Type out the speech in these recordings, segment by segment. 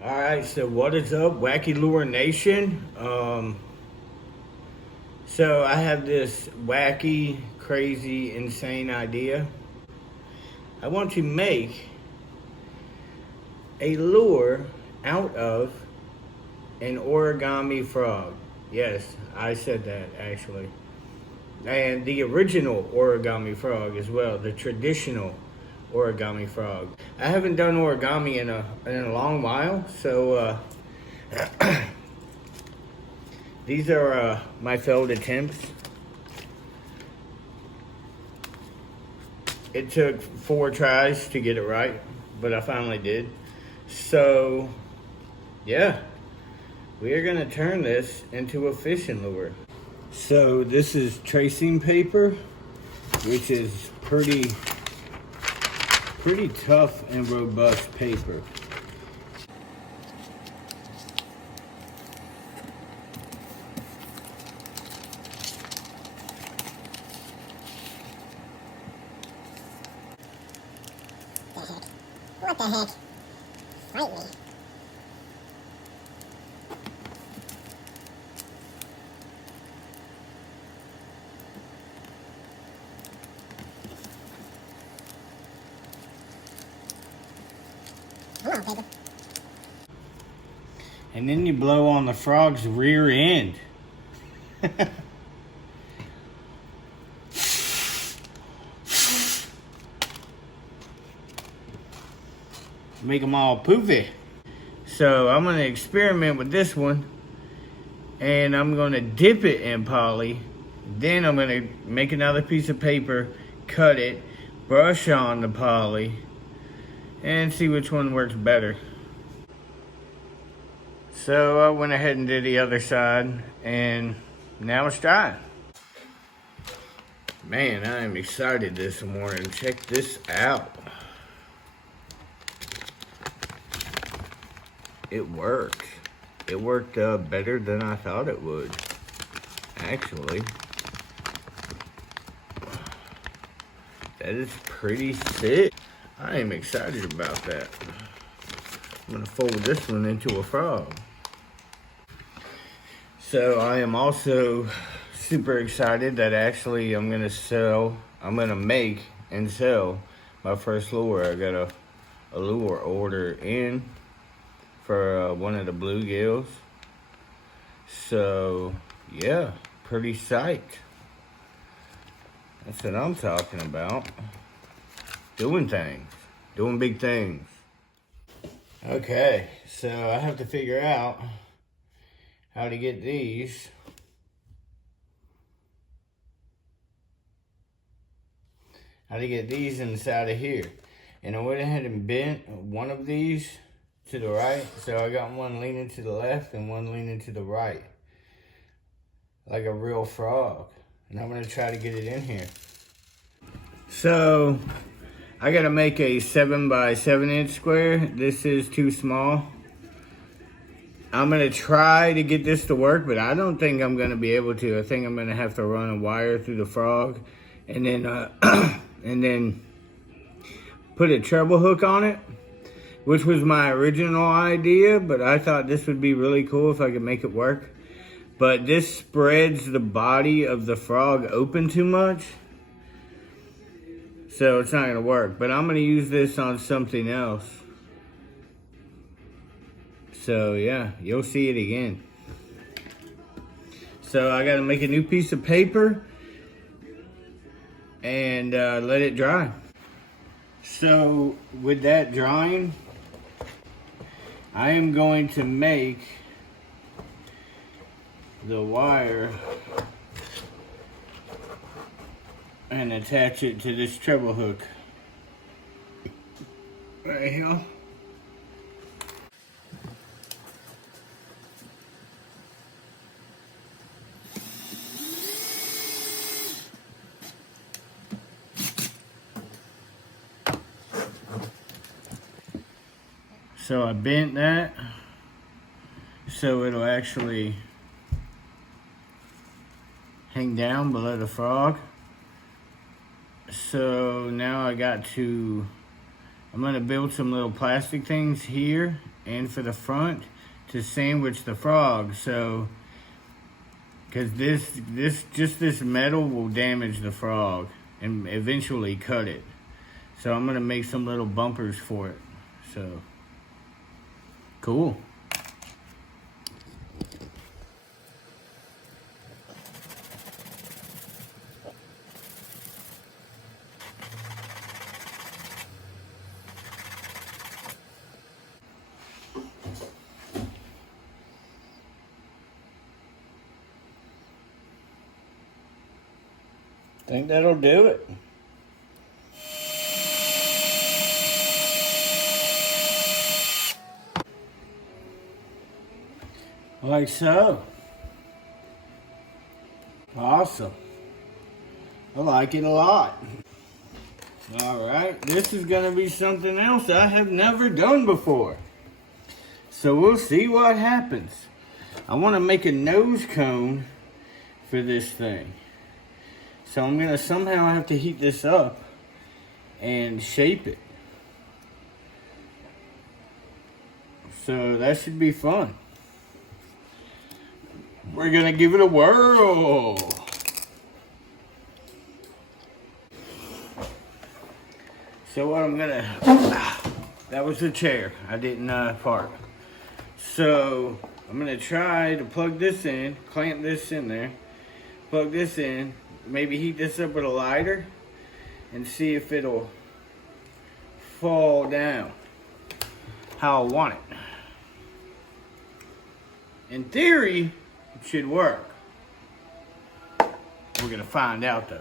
All right, so what is up, Wacky Lure Nation? So I have this wacky, crazy, insane idea. I want to make a lure out of an origami frog. Yes, I said that actually. And the original origami frog as well, the traditional origami frog. I haven't done origami in a long while, so these are my failed attempts. It took 4 tries to get it right, but I finally did. So, yeah, we are gonna turn this into a fishing lure. So this is tracing paper, which is pretty tough and robust paper. What the heck? Fight me. Come on, paper. And then you blow on the frog's rear end. Make them all poofy. So I'm gonna experiment with this one, and I'm gonna dip it in poly. Then I'm gonna make another piece of paper, cut it, brush on the poly, and see which one works better. So I went ahead and did the other side, and now it's dry. Man, I am excited this morning. Check this out. It worked. It worked better than I thought it would, actually. That is pretty sick. I am excited about that. I'm gonna fold this one into a frog. So I am also super excited that actually I'm gonna make and sell my first lure. I got a lure order in for one of the bluegills. So yeah, pretty psyched. That's what I'm talking about. Doing things, doing big things. Okay, so I have to figure out how to get these inside of here. And I went ahead and bent one of these to the right, so I got one leaning to the left and one leaning to the right, like a real frog. And I'm gonna try to get it in here. So I gotta make a 7 by 7 inch square. This is too small. I'm gonna try to get this to work, but I don't think I'm gonna be able to. I think I'm gonna have to run a wire through the frog and then and then put a treble hook on it, which was my original idea, but I thought this would be really cool if I could make it work. But this spreads the body of the frog open too much, so it's not gonna work. But I'm gonna use this on something else. So yeah, you'll see it again. So I gotta make a new piece of paper and let it dry. So with that drying, I am going to make the wire and attach it to this treble hook right here. So I bent that so it'll actually hang down below the frog. So now I'm gonna build some little plastic things here and for the front to sandwich the frog. So, because this metal will damage the frog and eventually cut it. So I'm gonna make some little bumpers for it. So, cool. Think that'll do it. Like so. Awesome. I like it a lot. Alright, this is going to be something else I have never done before. So we'll see what happens. I want to make a nose cone for this thing. So I'm going to somehow have to heat this up and shape it. So that should be fun. We're going to give it a whirl. So what I'm going to... That was the chair. I didn't fart. So I'm going to try to plug this in, clamp this in there, plug this in, maybe heat this up with a lighter and see if it'll fall down how I want it. In theory, it should work. We're gonna find out though.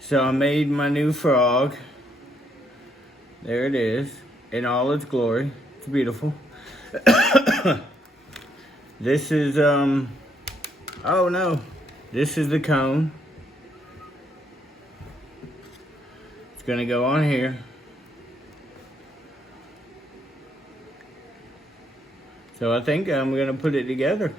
So I made my new frog. There it is, in all its glory. It's beautiful. This is, oh no, this is the cone. It's gonna go on here. So I think I'm gonna put it together.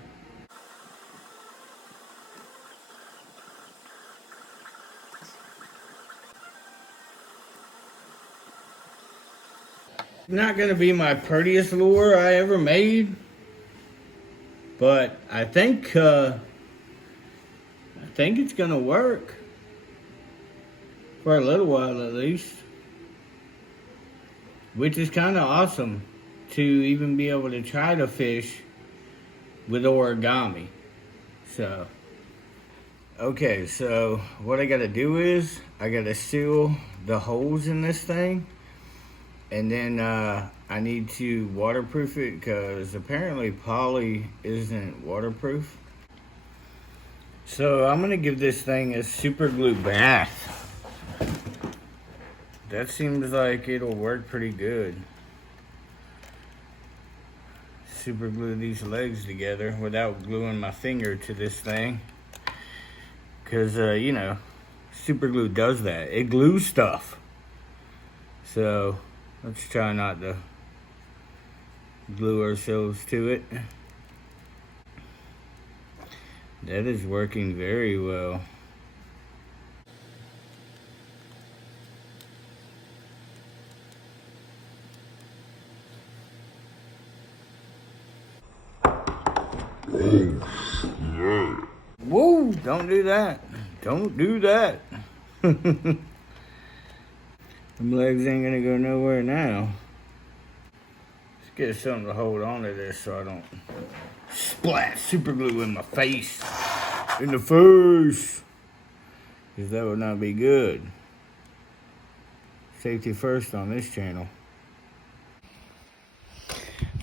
Not gonna be my prettiest lure I ever made, but I think it's gonna work for a little while at least, which is kind of awesome to even be able to try to fish with origami. So, okay, so what I gotta do is I gotta seal the holes in this thing. And then I need to waterproof it because apparently poly isn't waterproof. So I'm going to give this thing a super glue bath. That seems like it'll work pretty good. Super glue these legs together without gluing my finger to this thing. Because, you know, super glue does that. It glues stuff. So... let's try not to glue ourselves to it. That is working very well. Whoa, don't do that. Don't do that. Them legs ain't gonna go nowhere now. Let's get something to hold on to this so I don't splat super glue in my face. In the face. Because that would not be good. Safety first on this channel.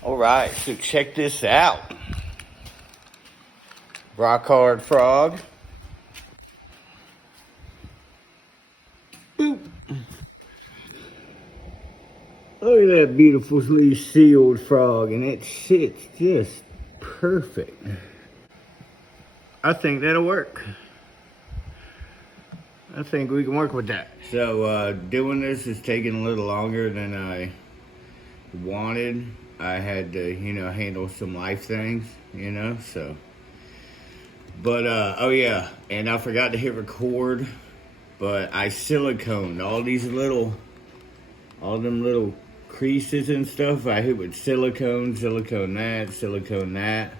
Alright, so check this out. Rock hard frog. Boop. Look at that beautifully sealed frog, and it sits just perfect. I think that'll work. I think we can work with that. So doing this is taking a little longer than I wanted. I had to, you know, handle some life things, you know, so. But oh yeah, and I forgot to hit record, but I siliconed all them little creases and stuff. I hit with silicone that,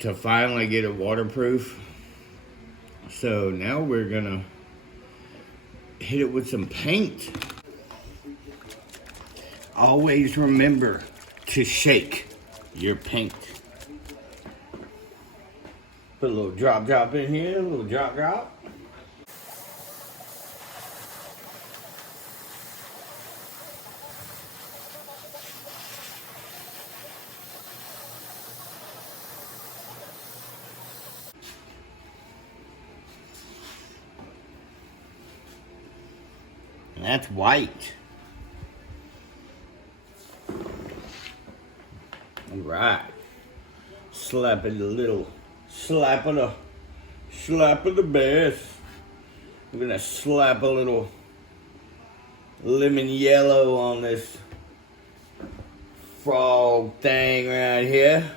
to finally get it waterproof. So now we're gonna hit it with some paint. Always remember to shake your paint. Put a little drop in here, a little drop. And that's white. All right. Slap it a little. Slap of the best. We're gonna slap a little lemon yellow on this frog thing right here.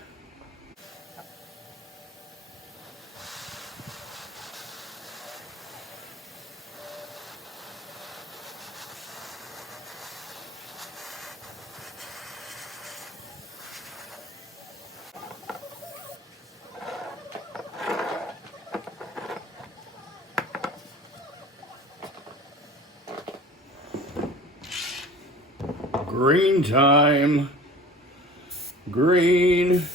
Green time. Green.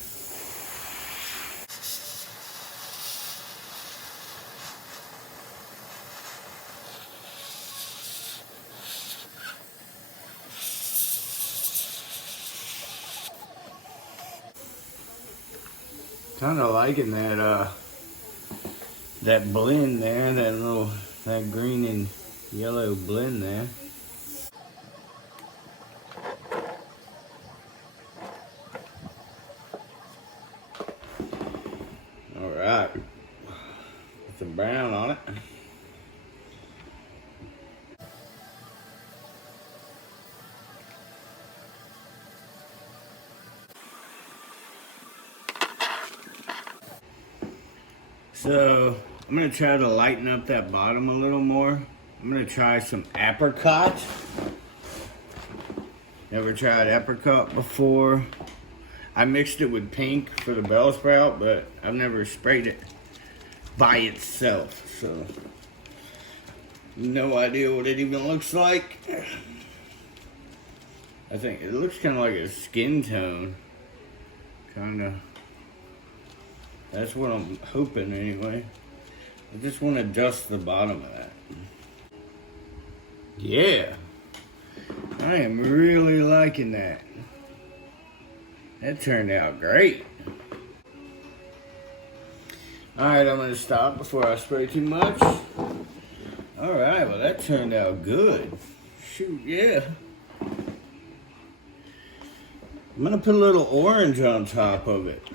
Kind of liking that blend there, that green and yellow blend there. All right, put some brown on it. So I'm gonna try to lighten up that bottom a little more. I'm gonna try some apricot. Never tried apricot before. I mixed it with pink for the bell sprout, but I've never sprayed it by itself, so no idea what it even looks like. I think it looks kind of like a skin tone, kind of. That's what I'm hoping anyway. I just want to dust the bottom of that. Yeah, I am really liking that. That turned out great. Alright, I'm going to stop before I spray too much. Alright, well that turned out good. Shoot, yeah. I'm going to put a little orange on top of it.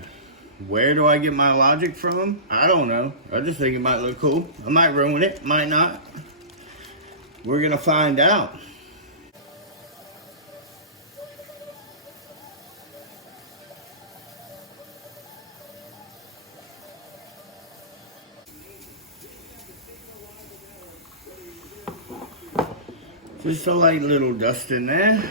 Where do I get my logic from? I don't know. I just think it might look cool. I might ruin it, might not. We're going to find out. Just a light little dust in there.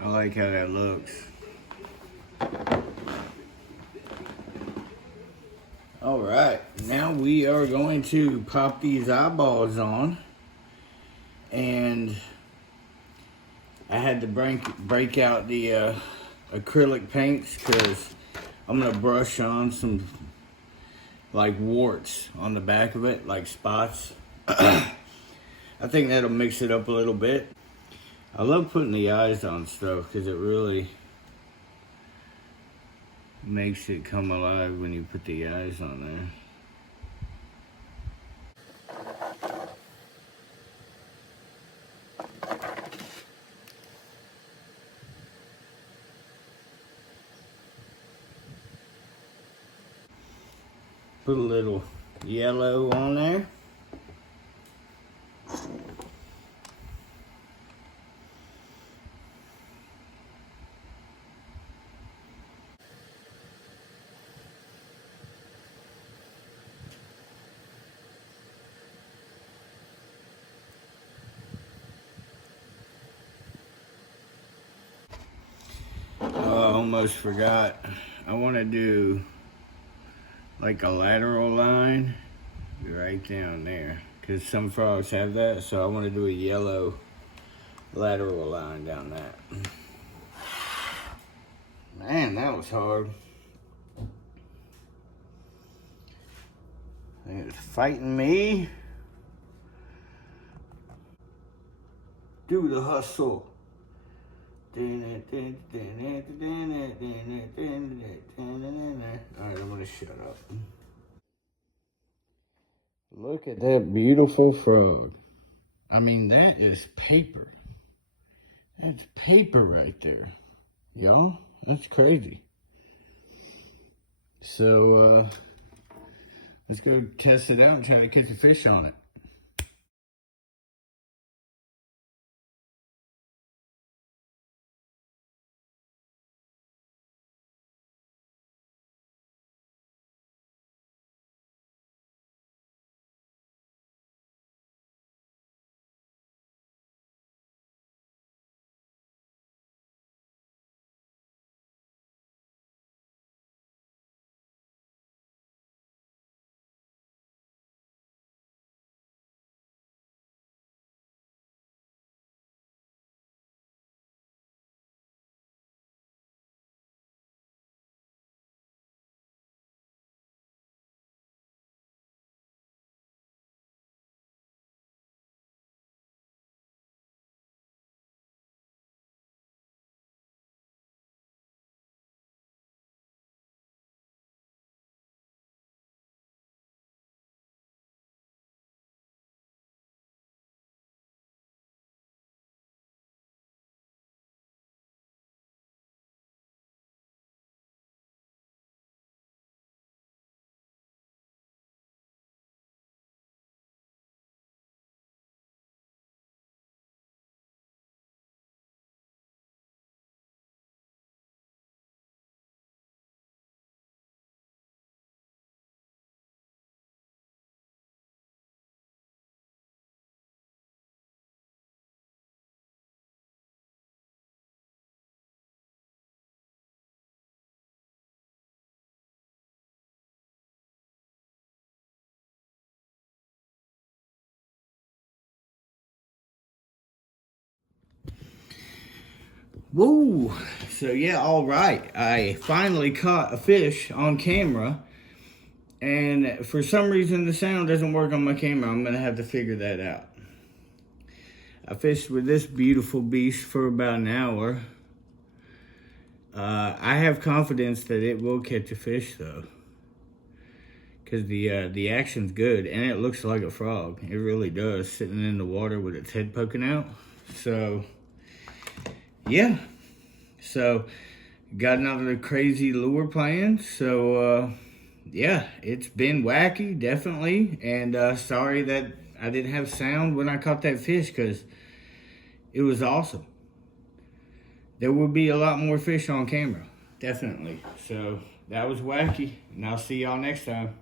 I like how that looks. All right, now we are going to pop these eyeballs on. And I had to break out the acrylic paints because I'm gonna brush on some like warts on the back of it, like spots. I think that'll mix it up a little bit. I love putting the eyes on stuff because it really makes it come alive when you put the eyes on there. Put a little yellow on there. almost forgot. I want to do like a lateral line right down there, because some frogs have that, so I want to do a yellow lateral line down that. Man, that was hard. It's fighting me. Do the hustle. Alright, I'm gonna shut up. Look at that beautiful frog. I mean, that is paper. That's paper right there. Y'all, that's crazy. So, let's go test it out and try to catch a fish on it. Woo! So yeah, all right. I finally caught a fish on camera, and for some reason the sound doesn't work on my camera. I'm gonna have to figure that out. I fished with this beautiful beast for about an hour. I have confidence that it will catch a fish though, because the action's good and it looks like a frog. It really does, sitting in the water with its head poking out. So yeah. So, got another crazy lure plan. So, yeah, it's been wacky, definitely. And sorry that I didn't have sound when I caught that fish, because it was awesome. There will be a lot more fish on camera, definitely. So, that was wacky. And I'll see y'all next time.